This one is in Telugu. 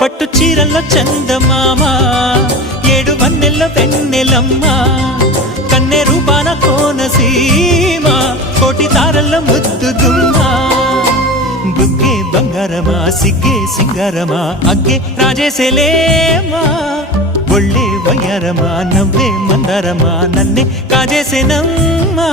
పట్టు చీరల్లో చందమామ ఏడు వన్నెల్లో వెన్నెలమ్మ కన్నె రూపాన కోనసీమ కోటి తారల్లో ముద్దు గుమ్మ బుగ్గే బంగారమా సిగ్గే సింగారమా అగ్గే రాజేసేలేమా ఒళ్ళే వయ్యారమా నవ్వే మందారమా నన్నే కాజేసేనమ్మా